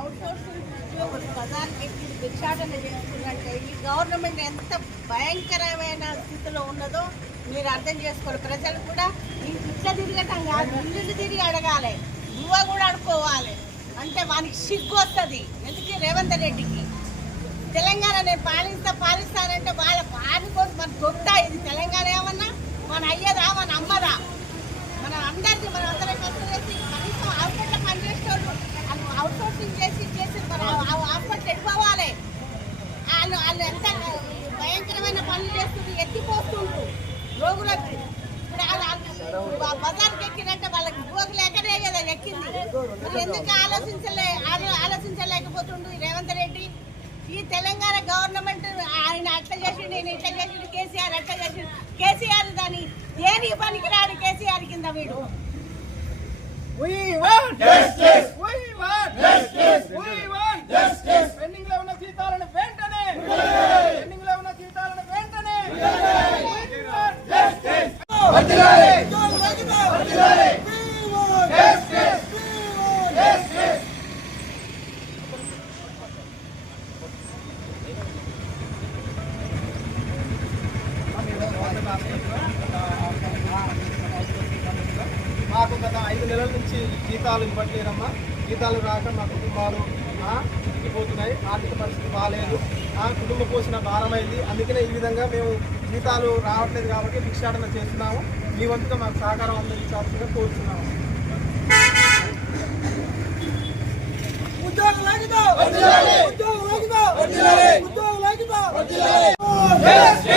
Outsourcing ఉద్యోగులు ప్రధానికి భిక్షాటన చేస్తున్నట్టే ఈ గవర్నమెంట్ ఎంత భయంకరమైన స్థితిలో ఉన్నదో మీరు అర్థం చేసుకోవాలి. ప్రజలు కూడా ఈ పిచ్చ తిరగటం కాదు ఇల్లు తిరిగి అడగాలి నువ్వ కూడా అడుకోవాలి అంటే వానికి సిగ్గు వస్తుంది. ఎందుకు రేవంత్ రెడ్డికి? తెలంగాణ నేను పాలిస్తా పాలిస్తానంటే వాళ్ళ పాడుకోదు మన దొడ్డ ఇది తెలంగాణ ఏమన్నా? చేస్తుంది ఎత్తిపోతుండ్రు రోగులకు. ఇప్పుడు బజార్కి ఎక్కినట్టే వాళ్ళకి భోగి లేకనే కదా ఎక్కింది. మరి ఎందుకు ఆలోచించలే ఆలో- ఆలోచించలేకపోతుండు రేవంత్ రెడ్డి? ఈ తెలంగాణ గవర్నమెంట్ ఆయన అట్లా చేసిండు నేను ఇట్లా చేసిండు కేసీఆర్ అట్లా చేసిండు. కేసీఆర్ దాని దేని పనికిరాడు కేసీఆర్ కింద వీడు. మాకు గత ఐదు నెలల నుంచి జీతాలు ఇవ్వట్లేదమ్మా. జీతాలు రాక మా కుటుంబాలు ఆ, చిక్కిపోతున్నాయి ఆర్థిక పరిస్థితి బాగాలేదు ఆ కుటుంబ పోషణ భారమైంది. అందుకనే ఈ విధంగా మేము జీతాలు రావట్లేదు కాబట్టి భిక్షాటన చేస్తున్నాము. మీ వంతుగా మాకు సహకారం అందించాల్సిందిగా కోరుతున్నాము. ఉద్యోగం ఉద్యోగం